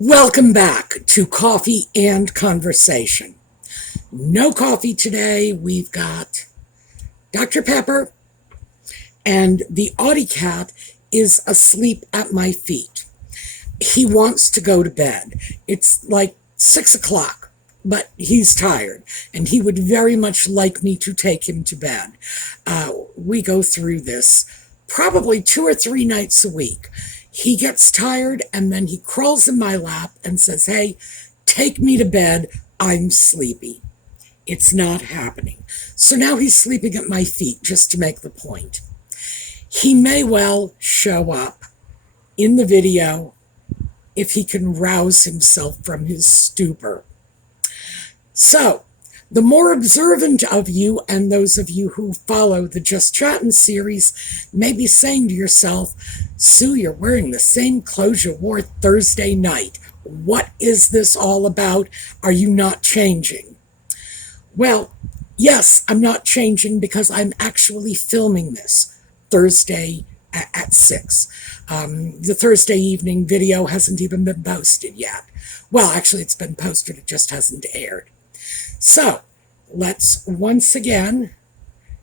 Welcome back to Coffee and Conversation. No coffee today. We've got Dr. Pepper, and the Audie cat is asleep at my feet. He wants to go to bed. It's like 6 o'clock, but he's tired, and he would very much like me to take him to bed. We go through this probably 2 or 3 nights a week. He gets tired, and then he crawls in my lap and says, "Hey, take me to bed. I'm sleepy." It's not happening. So now he's sleeping at my feet just to make the point. He may well show up in the video if he can rouse himself from his stupor. So, the more observant of you and those of you who follow the Just Chattin' series may be saying to yourself, "Sue, you're wearing the same clothes you wore Thursday night. What is this all about? Are you not changing?" Well, yes, I'm not changing because I'm actually filming this Thursday at 6. The Thursday evening video hasn't even been posted yet. Well, actually, it's been posted. It just hasn't aired. So, let's once again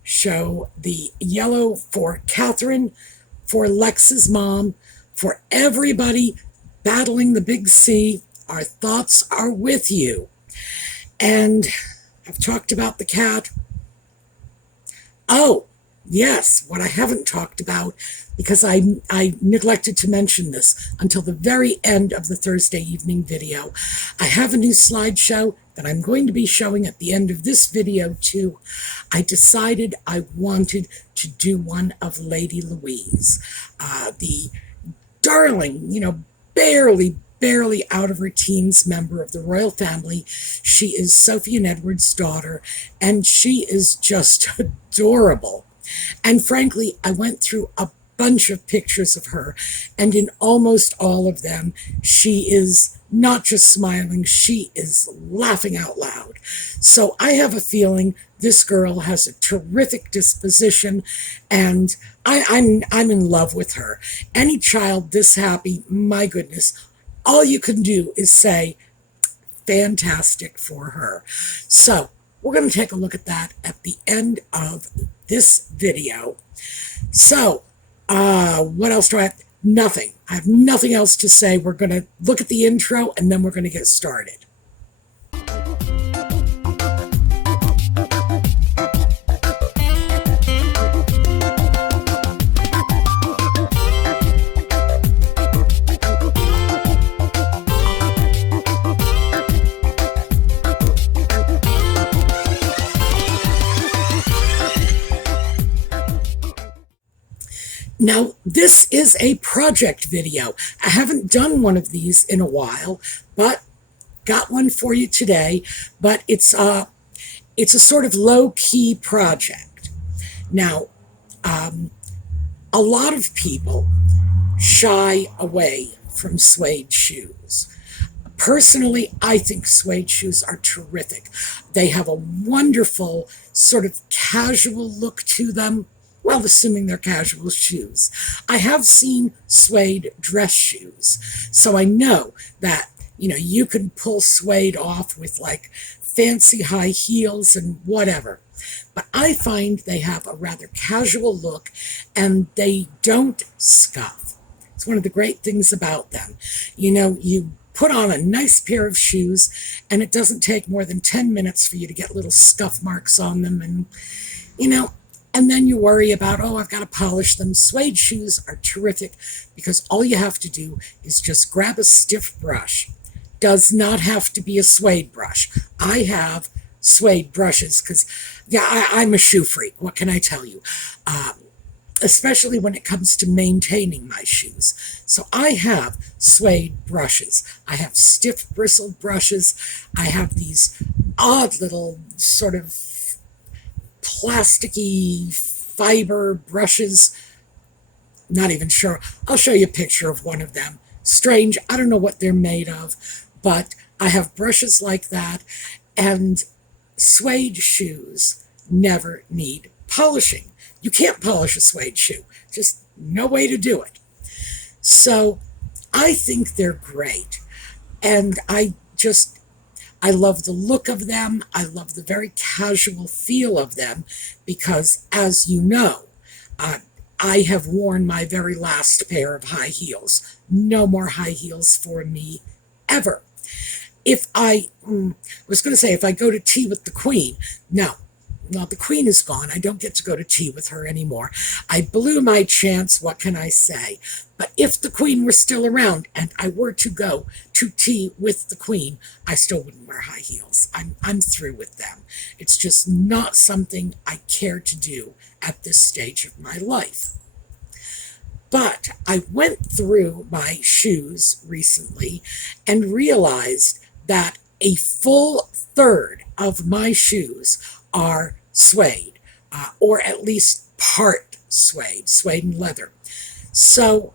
show the yellow for Catherine, for Lex's mom, for everybody battling the big C. Our thoughts are with you. And I've talked about the cat. Oh, yes, what I haven't talked about, because I neglected to mention this until the very end of the Thursday evening video. I have a new slideshow that I'm going to be showing at the end of this video too. I decided I wanted to do one of Lady Louise, the darling, barely out of her teens member of the royal family. She is Sophie and Edward's daughter, and she is just adorable. And frankly, I went through a bunch of pictures of her, and in almost all of them, she is not just smiling, she is laughing out loud. So I have a feeling this girl has a terrific disposition, and I'm in love with her. Any child this happy, my goodness, all you can do is say, fantastic for her. So we're going to take a look at that at the end of this video. So, what else do I have? Nothing. I have nothing else to say. We're going to look at the intro, and then we're going to get started. Now, this is a project video. I haven't done one of these in a while, but got one for you today. But it's a sort of low-key project. Now, a lot of people shy away from suede shoes. Personally, I think suede shoes are terrific. They have a wonderful sort of casual look to them. Well, assuming they're casual shoes. I have seen suede dress shoes, so I know that, you can pull suede off with like fancy high heels and whatever. But I find they have a rather casual look, and they don't scuff. It's one of the great things about them. You put on a nice pair of shoes, and it doesn't take more than 10 minutes for you to get little scuff marks on them, and, and then you worry about, oh, I've got to polish them. Suede shoes are terrific because all you have to do is just grab a stiff brush. Does not have to be a suede brush. I have suede brushes because, I'm a shoe freak. What can I tell you? Especially when it comes to maintaining my shoes. So I have suede brushes. I have stiff bristled brushes. I have these odd little sort of plasticky fiber brushes. Not even sure. I'll show you a picture of one of them. Strange. I don't know what they're made of, but I have brushes like that, and suede shoes never need polishing. You can't polish a suede shoe. Just no way to do it. So I think they're great. And I love the look of them. I love the very casual feel of them because, as you know, I have worn my very last pair of high heels. No more high heels for me ever. If I was going to say, if I go to tea with the Queen, no, the Queen is gone. I don't get to go to tea with her anymore. I blew my chance. What can I say? But if the Queen were still around and I were to go to tea with the Queen, I still wouldn't wear high heels. I'm through with them. It's just not something I care to do at this stage of my life. But I went through my shoes recently and realized that a full third of my shoes are suede, or at least part suede and leather. So,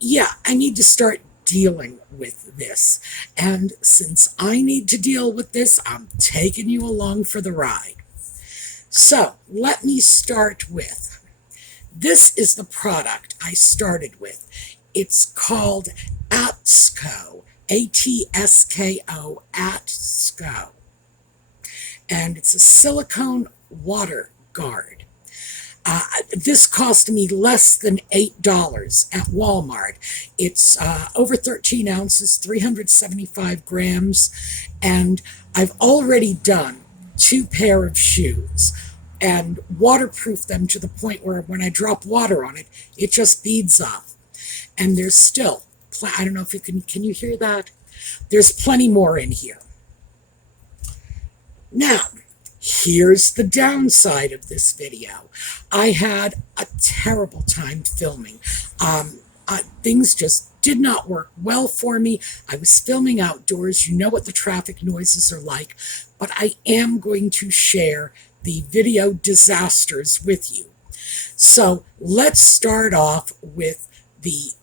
yeah, I need to start dealing with this. And since I need to deal with this, I'm taking you along for the ride. So, let me start with, this is the product I started with. It's called Atsko, A-T-S-K-O, Atsko. And it's a silicone water guard. This cost me less than $8 at Walmart. It's over 13 ounces, 375 grams, and I've already done 2 pair of shoes and waterproof them to the point where when I drop water on it, it just beads off. And there's still, I don't know if you can you hear that? There's plenty more in here. Now, here's the downside of this video. I had a terrible time filming. Things just did not work well for me. I was filming outdoors. You know what the traffic noises are like. But I am going to share the video disasters with you. So let's start off with the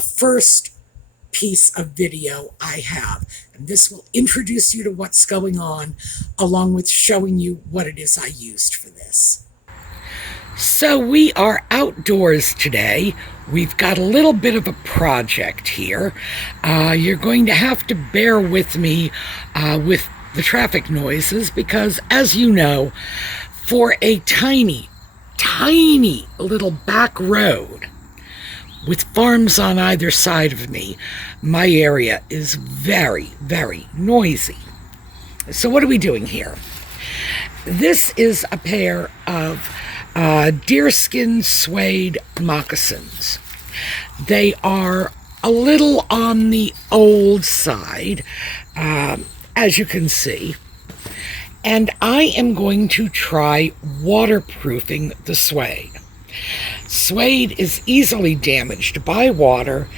first piece of video I have, and this will introduce you to what's going on along with showing you what it is I used for this. So we are outdoors today. We've got a little bit of a project here. You're going to have to bear with me with the traffic noises because, as you know, for a tiny little back road with farms on either side of me, my area is very, very noisy. So what are we doing here? This is a pair of deerskin suede moccasins. They are a little on the old side, as you can see. And I am going to try waterproofing the suede. Suede is easily damaged by water.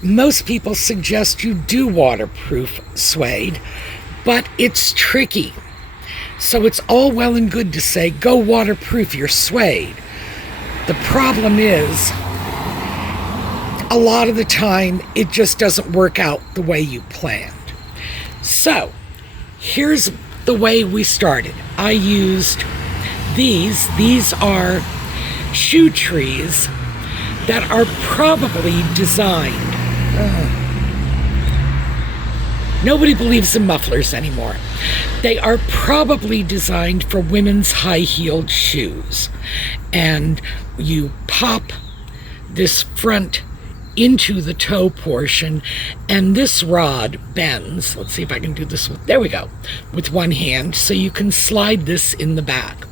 Most people suggest you do waterproof suede, but it's tricky. So it's all well and good to say, go waterproof your suede. The problem is, a lot of the time, it just doesn't work out the way you planned. So, here's the way we started. I used these. These are shoe trees that are probably designed. Nobody believes in mufflers anymore. They are probably designed for women's high-heeled shoes. And you pop this front into the toe portion, and this rod bends. Let's see if I can do this with, there we go, with one hand, so you can slide this in the back.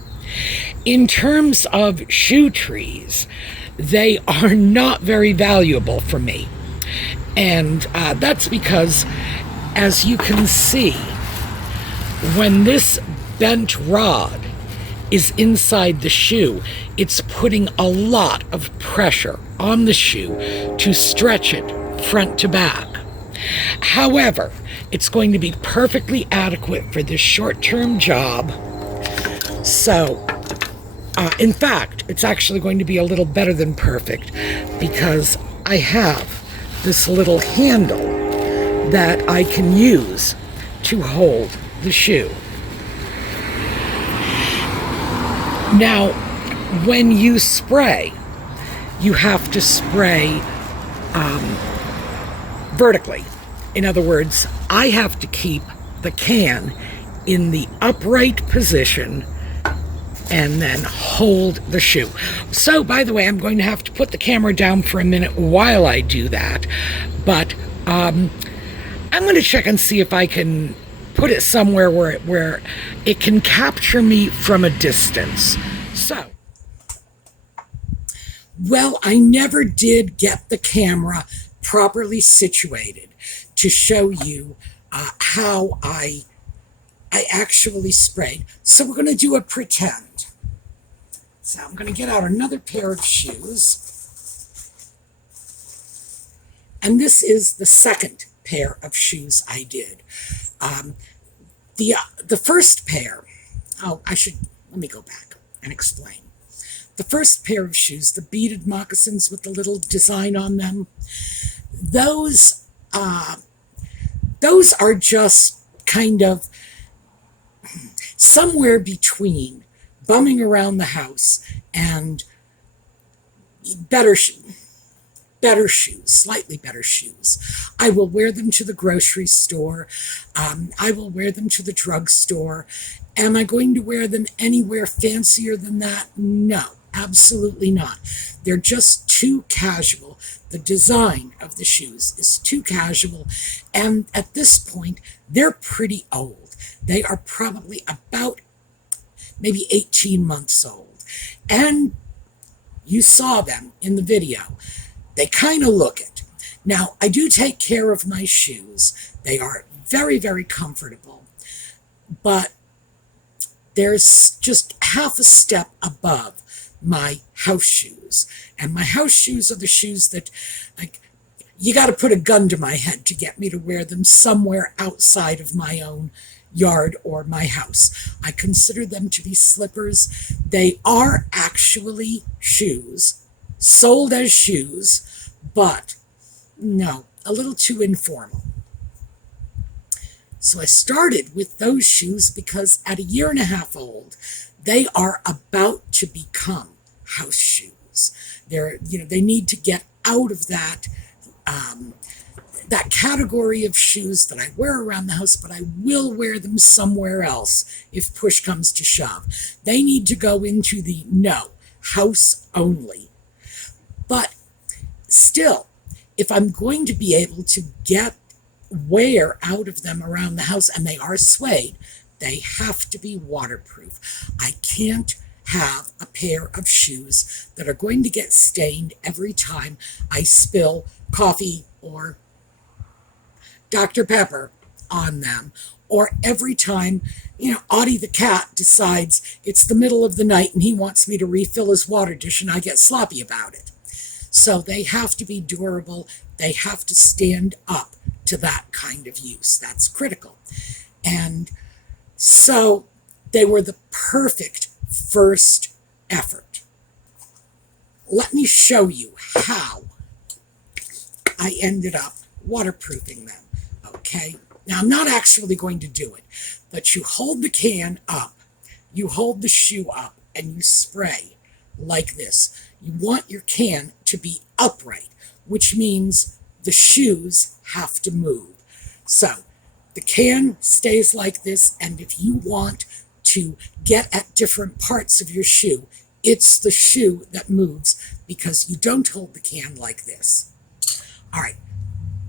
In terms of shoe trees, they are not very valuable for me. And that's because, as you can see, when this bent rod is inside the shoe, it's putting a lot of pressure on the shoe to stretch it front to back. However, it's going to be perfectly adequate for this short-term job. So, in fact, it's actually going to be a little better than perfect because I have this little handle that I can use to hold the shoe. Now, when you spray, you have to spray vertically. In other words, I have to keep the can in the upright position and then hold the shoe. So, by the way, I'm going to have to put the camera down for a minute while I do that, but I'm going to check and see if I can put it somewhere where it can capture me from a distance. So, well, I never did get the camera properly situated to show you how I actually sprayed. So we're going to do a pretend. So I'm going to get out another pair of shoes. And this is the second pair of shoes I did. The first pair, let me go back and explain. The first pair of shoes, the beaded moccasins with the little design on them, those are just kind of somewhere between bumming around the house and better shoes, slightly better shoes. I will wear them to the grocery store. I will wear them to the drugstore. Am I going to wear them anywhere fancier than that? No, absolutely not. They're just too casual. The design of the shoes is too casual. And at this point, they're pretty old. They are probably about maybe 18 months old. And you saw them in the video. They kind of look it. Now, I do take care of my shoes. They are very, very comfortable. But there's just half a step above my house shoes. And my house shoes are the shoes that, like, you got to put a gun to my head to get me to wear them somewhere outside of my own yard or my house. I consider them to be slippers. They are actually shoes, sold as shoes, but no, a little too informal. So I started with those shoes because at 1.5 years old, they are about to become house shoes. They need to get out of that that category of shoes that I wear around the house, but I will wear them somewhere else if push comes to shove. They need to go into the house only. But still, if I'm going to be able to get wear out of them around the house, and they are suede, they have to be waterproof. I can't have a pair of shoes that are going to get stained every time I spill coffee or Dr. Pepper on them, or every time, Audie the cat decides it's the middle of the night and he wants me to refill his water dish and I get sloppy about it. So they have to be durable. They have to stand up to that kind of use. That's critical. And so they were the perfect first effort. Let me show you how I ended up waterproofing them. Okay, now I'm not actually going to do it, but you hold the can up, you hold the shoe up, and you spray like this. You want your can to be upright, which means the shoes have to move. So the can stays like this, and if you want to get at different parts of your shoe, it's the shoe that moves because you don't hold the can like this. All right.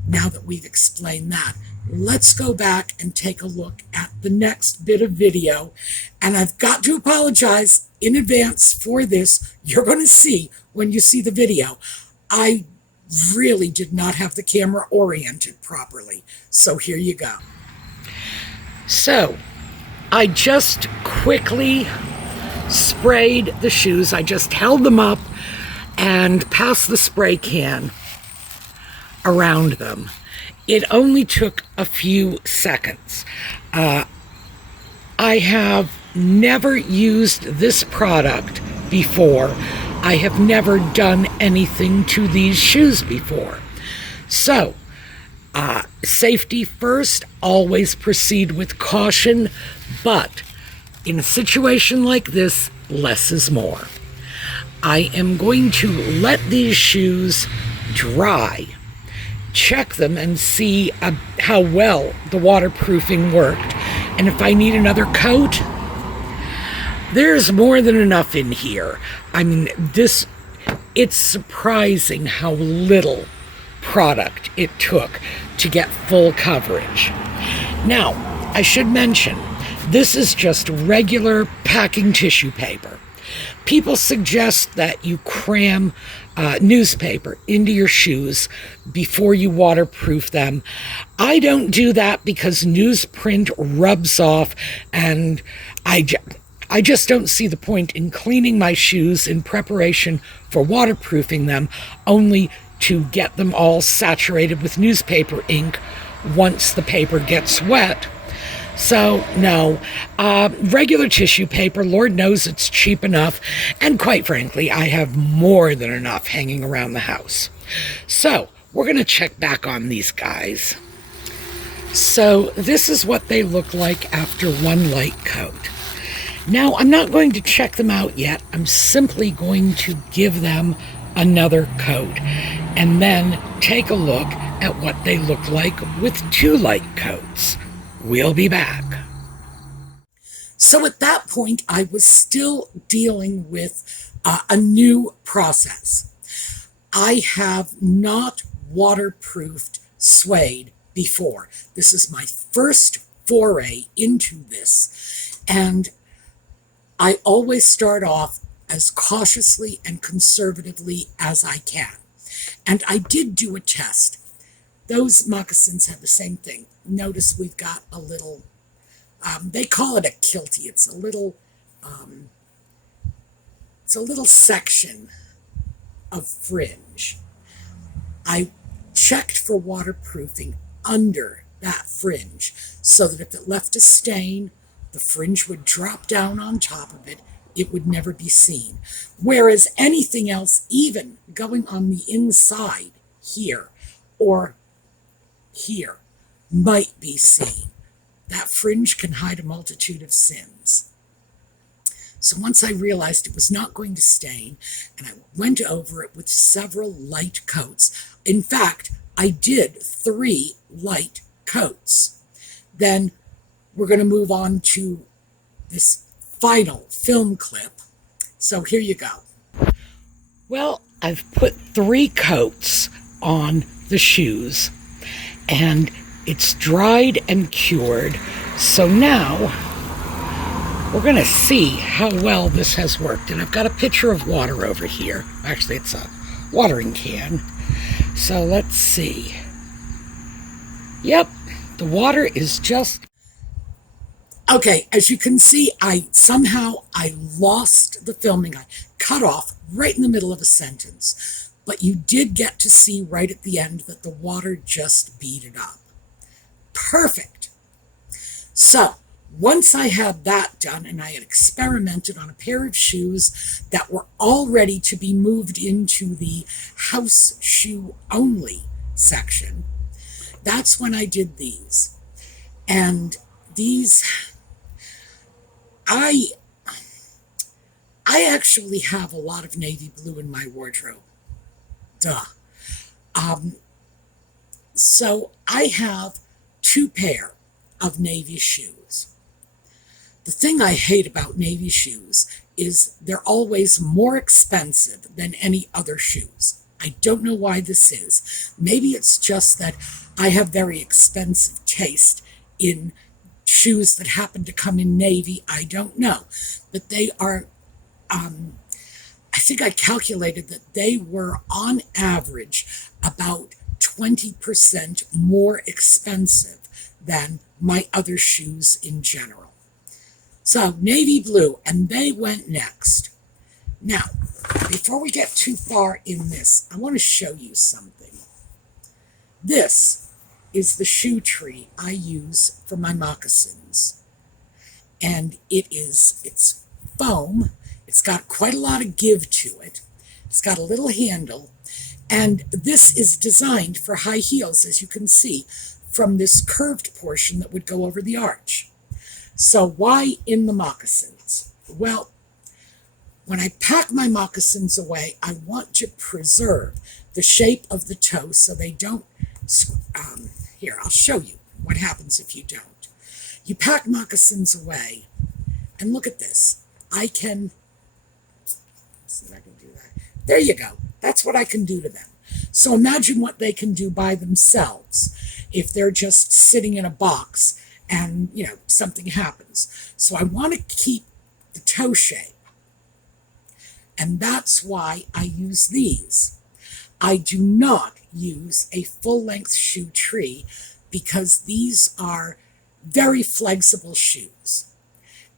Now that we've explained that, let's go back and take a look at the next bit of video. And I've got to apologize in advance for this. You're going to see when you see the video. I really did not have the camera oriented properly. So here you go. So I just quickly sprayed the shoes. I just held them up and passed the spray can around them. It only took a few seconds. I have never used this product before. I have never done anything to these shoes before. So, safety first, always proceed with caution, but in a situation like this, less is more. I am going to let these shoes dry, check them and see how well the waterproofing worked. And if I need another coat, there's more than enough in here. I mean, it's surprising how little product it took to get full coverage. Now, I should mention, this is just regular packing tissue paper. People suggest that you cram newspaper into your shoes before you waterproof them. I don't do that because newsprint rubs off, and I just don't see the point in cleaning my shoes in preparation for waterproofing them, only to get them all saturated with newspaper ink once the paper gets wet. So, no, regular tissue paper, Lord knows it's cheap enough, and quite frankly, I have more than enough hanging around the house. So, we're going to check back on these guys. So, this is what they look like after one light coat. Now, I'm not going to check them out yet. I'm simply going to give them another coat, and then take a look at what they look like with 2 light coats. We'll be back. So at that point, I was still dealing with a new process. I have not waterproofed Suede before. This is my first foray into this, and I always start off as cautiously and conservatively as I can. And I did do a test. Those moccasins have the same thing. Notice we've got a little, they call it a kilty. It's a little section of fringe. I checked for waterproofing under that fringe so that if it left a stain, the fringe would drop down on top of it. It would never be seen. Whereas anything else, even going on the inside here or here, might be seen. That fringe can hide a multitude of sins. So once I realized it was not going to stain, and I went over it with several light coats. In fact, I did 3 light coats. Then we're going to move on to this final film clip. So here you go. Well, I've put 3 coats on the shoes, and it's dried and cured. So now we're going to see how well this has worked. And I've got a pitcher of water over here. Actually, it's a watering can. So let's see. Yep, the water is just... Okay, as you can see, I lost the filming. I cut off right in the middle of a sentence. But you did get to see right at the end that the water just beat it up. Perfect. So, once I had that done, and I had experimented on a pair of shoes that were all ready to be moved into the house shoe only section, that's when I did these. And these, I actually have a lot of navy blue in my wardrobe. Duh. So I have 2 pair of navy shoes. The thing I hate about navy shoes is they're always more expensive than any other shoes. I don't know why this is. Maybe it's just that I have very expensive taste in shoes that happen to come in navy. I don't know. But they are, I think I calculated that they were on average about 20% more expensive than my other shoes in general. So navy blue, and they went next. Now, before we get too far in this, I want to show you something. This is the shoe tree I use for my moccasins. And it's foam. It's got quite a lot of give to it. It's got a little handle. And this is designed for high heels, as you can see, from this curved portion that would go over the arch. So why in the moccasins? Well, when I pack my moccasins away, I want to preserve the shape of the toe so they don't Here, I'll show you what happens if you don't. You pack moccasins away, and look at this. Let's see if I can do that. There you go. That's what I can do to them. So imagine what they can do by themselves if they're just sitting in a box and, something happens. So I want to keep the toe shape. And that's why I use these. I do not use a full-length shoe tree because these are very flexible shoes.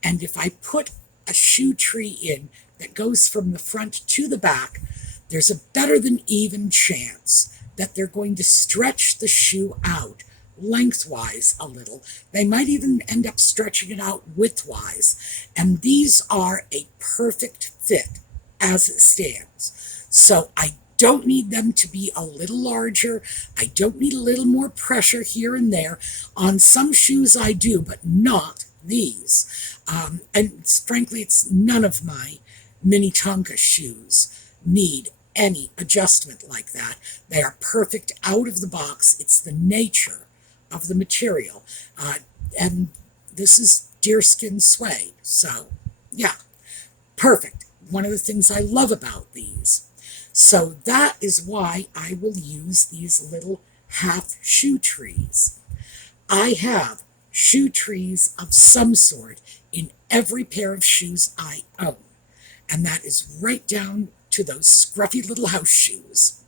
And if I put a shoe tree in that goes from the front to the back, there's a better than even chance that they're going to stretch the shoe out lengthwise a little. They might even end up stretching it out widthwise. And these are a perfect fit as it stands. So I don't need them to be a little larger. I don't need a little more pressure here and there. On some shoes I do, but not these. And frankly, it's none of my Minnetonka shoes need any adjustment like that. They are perfect out of the box. It's the nature of the material. And this is deerskin suede. So, yeah, perfect. One of the things I love about these. So that is why I will use these little half shoe trees. I have shoe trees of some sort in every pair of shoes I own. And that is right down to those scruffy little house shoes.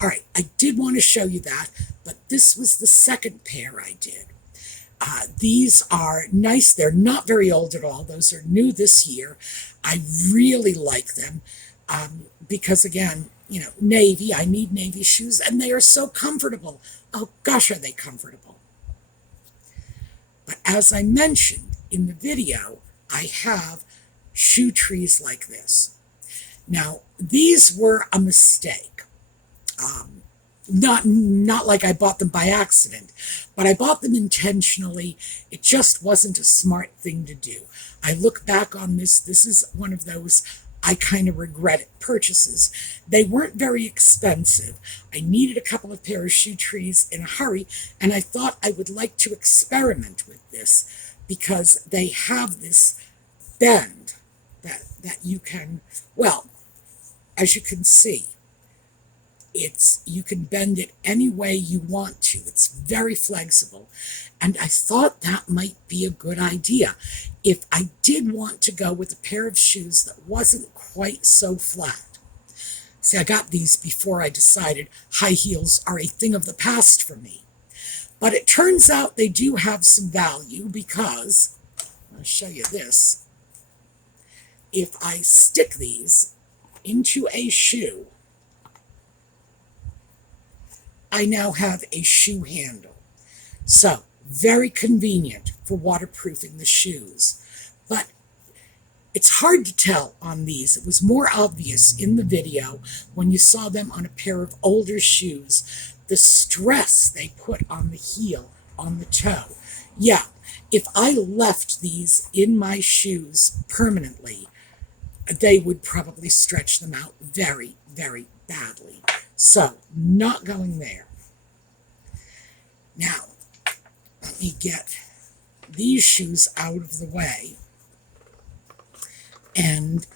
All right, I did want to show you that, but this was the second pair I did. These are nice. They're not very old at all. Those are new this year. I really like them because, again, navy. I need navy shoes, and they are so comfortable. Oh, gosh, are they comfortable. But as I mentioned in the video, I have shoe trees like this. Now, these were a mistake. Not like I bought them by accident, but I bought them intentionally. It just wasn't a smart thing to do. I look back on this. This is one of those I kind of regret it purchases. They weren't very expensive. I needed a couple of pair of shoe trees in a hurry, and I thought I would like to experiment with this because they have this bend that you can, well, as you can see, you can bend it any way you want to. It's very flexible. And I thought that might be a good idea if I did want to go with a pair of shoes that wasn't quite so flat. See, I got these before I decided high heels are a thing of the past for me. But it turns out they do have some value because, I'll show you this, if I stick these into a shoe, I now have a shoe handle. So, very convenient for waterproofing the shoes. But it's hard to tell on these. It was more obvious in the video when you saw them on a pair of older shoes, the stress they put on the heel, on the toe. Yeah, if I left these in my shoes permanently, they would probably stretch them out very, very badly. So, not going there. Now, let me get these shoes out of the way. And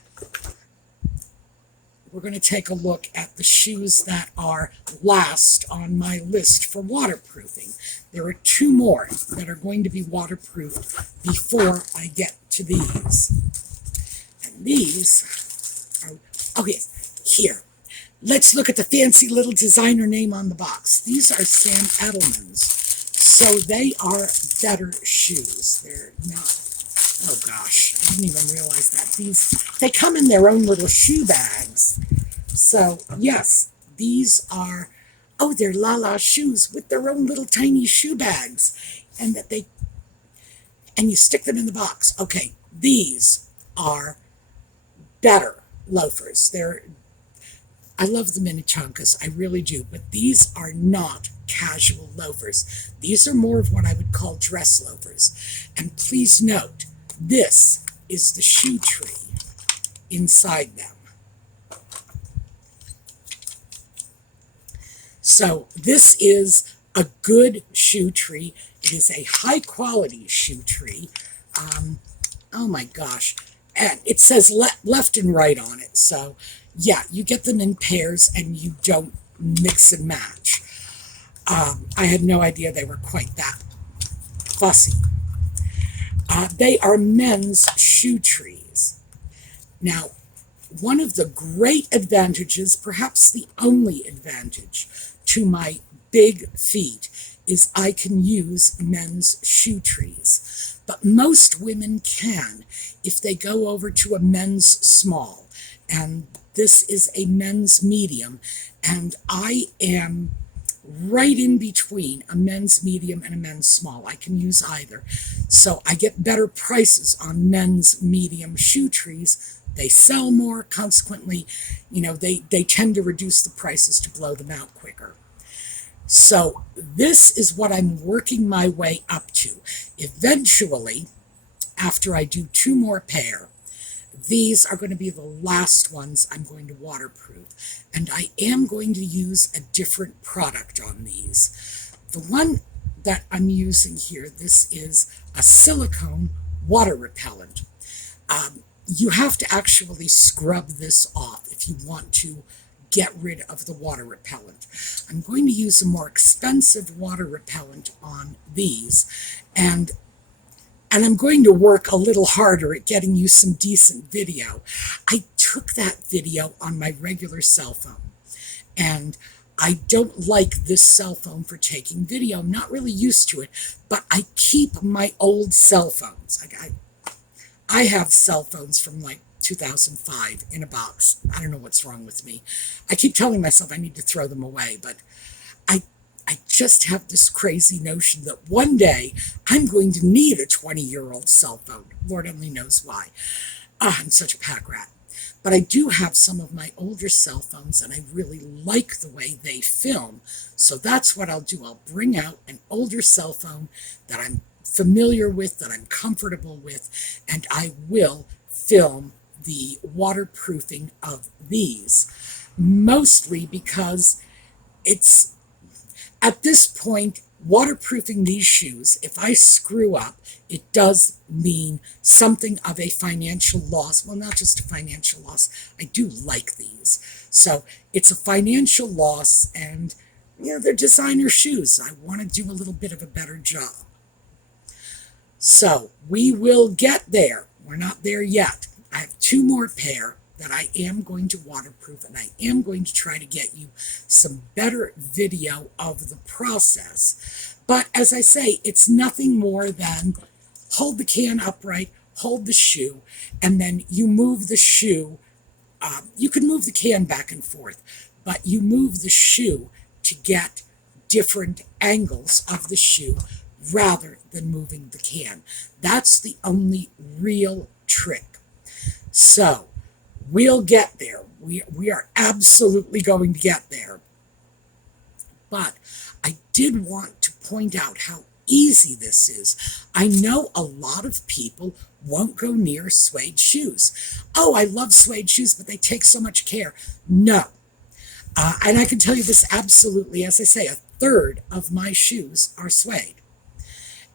we're going to take a look at the shoes that are last on my list for waterproofing. There are two more that are going to be waterproofed before I get to these. And these are, okay, here. Let's look at the fancy little designer name on the box. These are Sam Edelman's. So they are better shoes. They're not, oh gosh, I didn't even realize that. They come in their own little shoe bags. So yes, these are, oh, they're Lala shoes with their own little tiny shoe bags. And you stick them in the box. Okay, these are better loafers. I love the Minnetonkas, I really do, but these are not casual loafers. These are more of what I would call dress loafers. And please note, this is the shoe tree inside them. So this is a good shoe tree. It is a high quality shoe tree. Oh my gosh. And it says left and right on it. So yeah, you get them in pairs and you don't mix and match. I had no idea they were quite that fussy. They are men's shoe trees. Now, one of the great advantages, perhaps the only advantage to my big feet, is I can use men's shoe trees. But most women can if they go over to a men's small. And this is a men's medium. And I am right in between a men's medium and a men's small. I can use either. So I get better prices on men's medium shoe trees. They sell more, consequently, they tend to reduce the prices to blow them out quicker. So this is what I'm working my way up to. Eventually, after I do 2 more pair, these are going to be the last ones I'm going to waterproof. And I am going to use a different product on these. The one that I'm using here, this is a silicone water repellent. You have to actually scrub this off if you want to get rid of the water repellent. I'm going to use a more expensive water repellent on these, and I'm going to work a little harder at getting you some decent video. I took that video on my regular cell phone, and I don't like this cell phone for taking video. I'm not really used to it, but I keep my old cell phones. I have cell phones from like 2005 in a box. I don't know what's wrong with me. I keep telling myself I need to throw them away, but I just have this crazy notion that one day I'm going to need a 20-year-old cell phone. Lord only knows why. I'm such a pack rat. But I do have some of my older cell phones, and I really like the way they film. So that's what I'll do. I'll bring out an older cell phone that I'm familiar with, that I'm comfortable with, and I will film the waterproofing of these. Mostly because it's, at this point, waterproofing these shoes, if I screw up, it does mean something of a financial loss. Well, not just a financial loss. I do like these. So it's a financial loss, and, they're designer shoes. I want to do a little bit of a better job. So we will get there. We're not there yet. I have 2 more pair that I am going to waterproof, and I am going to try to get you some better video of the process. But as I say, it's nothing more than hold the can upright, hold the shoe, and then you move the shoe. You can move the can back and forth, but you move the shoe to get different angles of the shoe rather than moving the can. That's the only real trick. So we'll get there. We are absolutely going to get there. But I did want to point out how easy this is. I know a lot of people won't go near suede shoes. Oh, I love suede shoes, but they take so much care. No. And I can tell you this absolutely, as I say, 1/3 of my shoes are suede.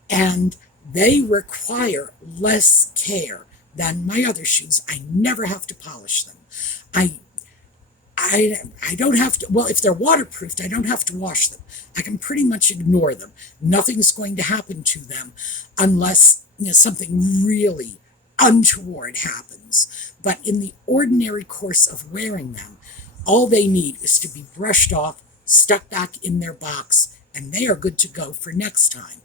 And they require less care than my other shoes. I never have to polish them. I don't have to, well, if they're waterproofed, I don't have to wash them. I can pretty much ignore them. Nothing's going to happen to them unless something really untoward happens. But in the ordinary course of wearing them, all they need is to be brushed off, stuck back in their box, and they are good to go for next time.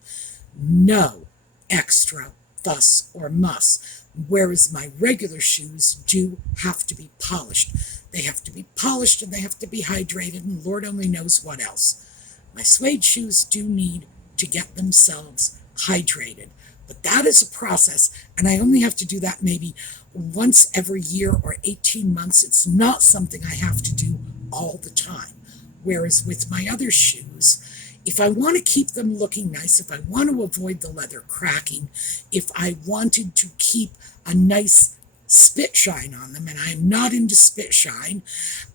No extra fuss or muss. Whereas my regular shoes do have to be polished. They have to be polished, and they have to be hydrated, and Lord only knows what else. My suede shoes do need to get themselves hydrated. But that is a process, and I only have to do that maybe once every year or 18 months. It's not something I have to do all the time. Whereas with my other shoes, if I want to keep them looking nice, if I want to avoid the leather cracking, if I wanted to keep a nice spit shine on them, and I'm not into spit shine.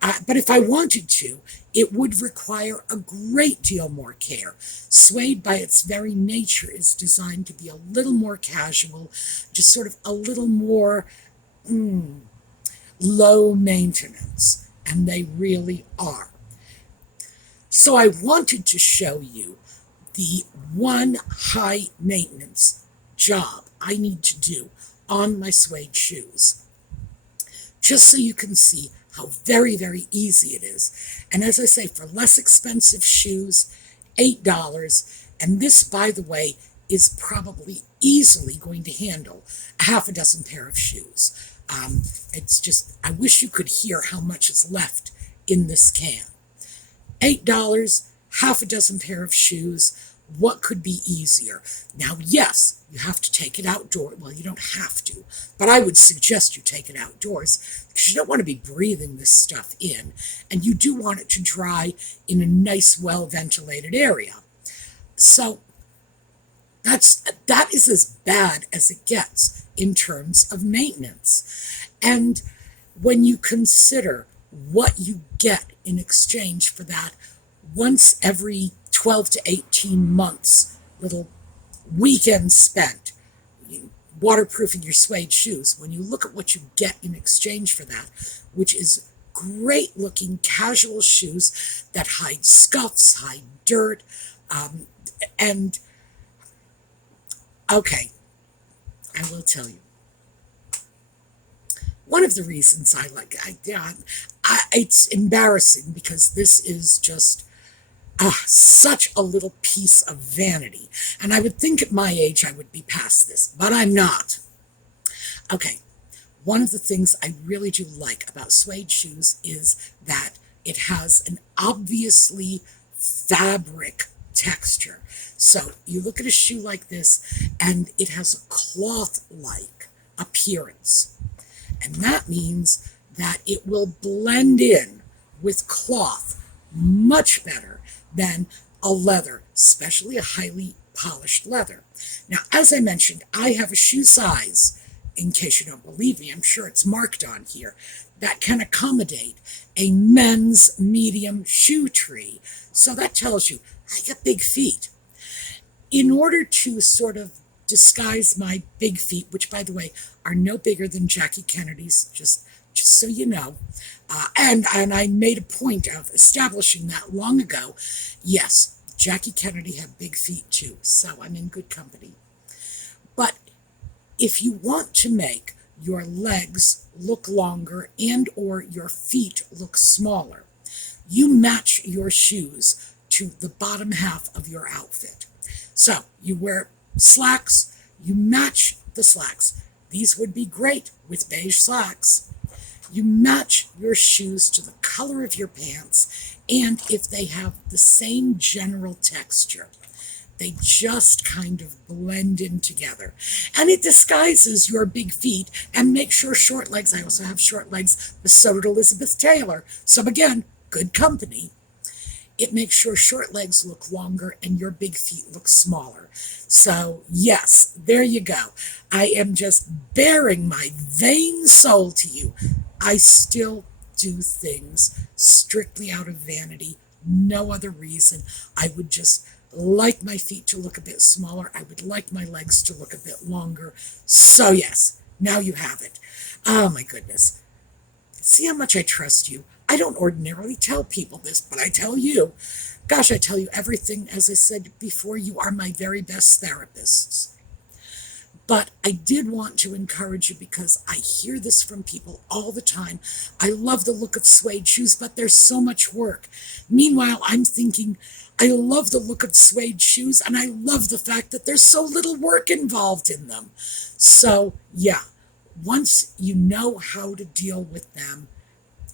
But if I wanted to, it would require a great deal more care. Suede, by its very nature, is designed to be a little more casual, just sort of a little more low maintenance, and they really are. So I wanted to show you the one high maintenance job I need to do on my suede shoes, just so you can see how very, very easy it is. And as I say, for less expensive shoes, $8, and this, by the way, is probably easily going to handle a half a dozen pair of shoes. It's just, I wish you could hear how much is left in this can. $8, half a dozen pair of shoes. What could be easier? Now, yes, you have to take it outdoors. Well, you don't have to, but I would suggest you take it outdoors because you don't want to be breathing this stuff in, and you do want it to dry in a nice, well-ventilated area. So that is as bad as it gets in terms of maintenance. And when you consider what you get in exchange for that once every 12 to 18 months, little weekend spent waterproofing your suede shoes, when you look at what you get in exchange for that, which is great looking casual shoes that hide scuffs, hide dirt, and okay, I will tell you. One of the reasons I like it's embarrassing because this is just such a little piece of vanity. And I would think at my age I would be past this, but I'm not. Okay, one of the things I really do like about suede shoes is that it has an obviously fabric texture. So you look at a shoe like this and it has a cloth-like appearance. And that means that it will blend in with cloth much better than a leather, especially a highly polished leather. Now, as I mentioned, I have a shoe size, in case you don't believe me, I'm sure it's marked on here, that can accommodate a men's medium shoe tree. So that tells you I got big feet. In order to sort of disguise my big feet, which, by the way, are no bigger than Jackie Kennedy's, just so you know, and I made a point of establishing that long ago. Yes, Jackie Kennedy had big feet too, so I'm in good company. But if you want to make your legs look longer and or your feet look smaller, you match your shoes to the bottom half of your outfit. So you wear slacks, you match the slacks. These would be great with beige slacks. You match your shoes to the color of your pants, and if they have the same general texture, they just kind of blend in together. And it disguises your big feet and makes sure short legs, I also have short legs, but so did Elizabeth Taylor. So again, good company. It makes sure short legs look longer and your big feet look smaller. So yes, there you go. I am just bearing my vain soul to you. I still do things strictly out of vanity, no other reason. I would just like my feet to look a bit smaller. I would like my legs to look a bit longer. So yes, now you have it. Oh my goodness. See how much I trust you. I don't ordinarily tell people this, but I tell you. Gosh, I tell you everything. As I said before, you are my very best therapists. But I did want to encourage you because I hear this from people all the time. I love the look of suede shoes, but there's so much work. Meanwhile, I'm thinking, I love the look of suede shoes, and I love the fact that there's so little work involved in them. So, yeah, once you know how to deal with them,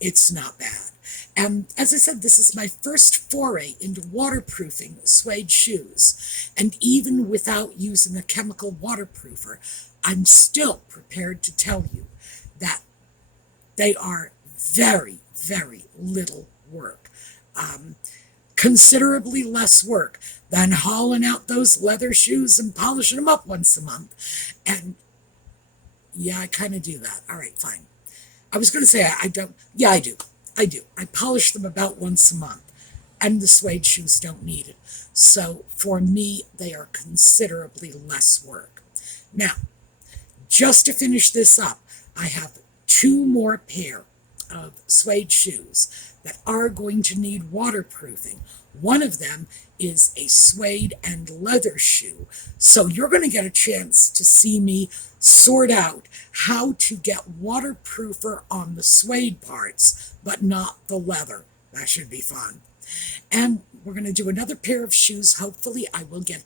it's not bad. And as I said, this is my first foray into waterproofing suede shoes. And even without using a chemical waterproofer, I'm still prepared to tell you that they are very, very little work. Considerably less work than hauling out those leather shoes and polishing them up once a month. And Yeah, I kind of do that. All right, fine. I was going to say I don't. Yeah, I do. I do. I polish them about once a month, and the suede shoes don't need it. So for me, they are considerably less work. Now, just to finish this up, I have two more pair of suede shoes that are going to need waterproofing. One of them is a suede and leather shoe. So you're going to get a chance to see me sort out how to get waterproofer on the suede parts, but not the leather. That should be fun. And we're going to do another pair of shoes. Hopefully I will get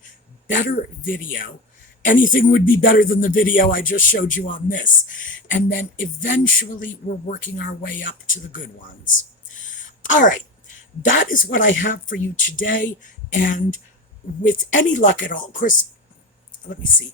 better video. Anything would be better than the video I just showed you on this. And then eventually we're working our way up to the good ones. All right, that is what I have for you today. And with any luck at all, of course, let me see.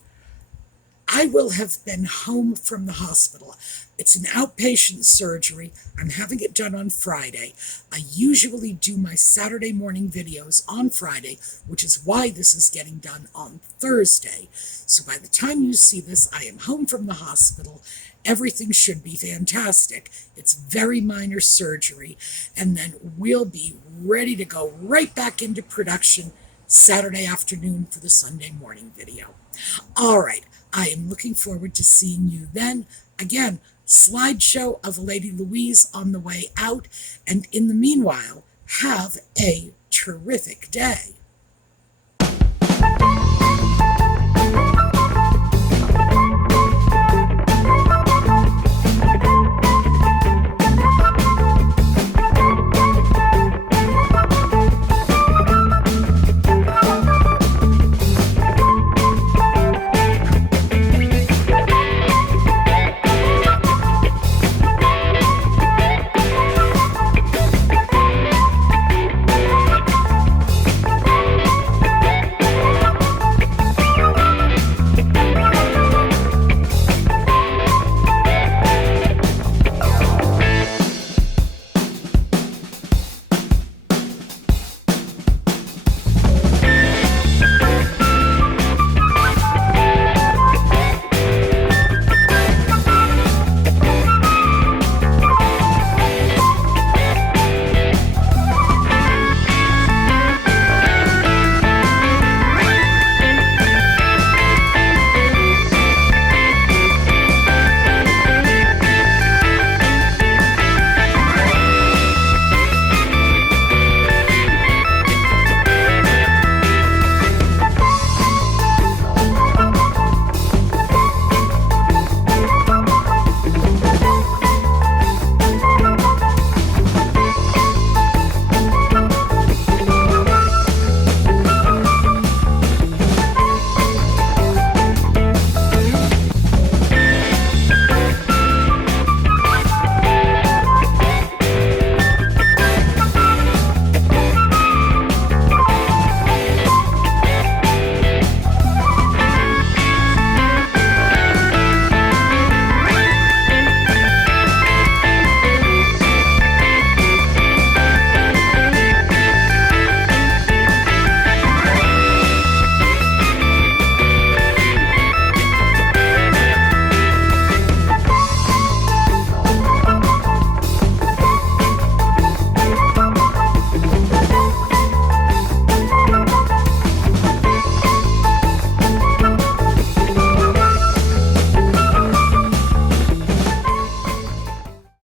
I will have been home from the hospital. It's an outpatient surgery. I'm having it done on Friday. I usually do my Saturday morning videos on Friday, which is why this is getting done on Thursday. So by the time you see this, I am home from the hospital. Everything should be fantastic. It's very minor surgery, and then we'll be ready to go right back into production Saturday afternoon for the Sunday morning video. All right. I am looking forward to seeing you then. Again, slideshow of Lady Louise on the way out. And in the meanwhile, have a terrific day.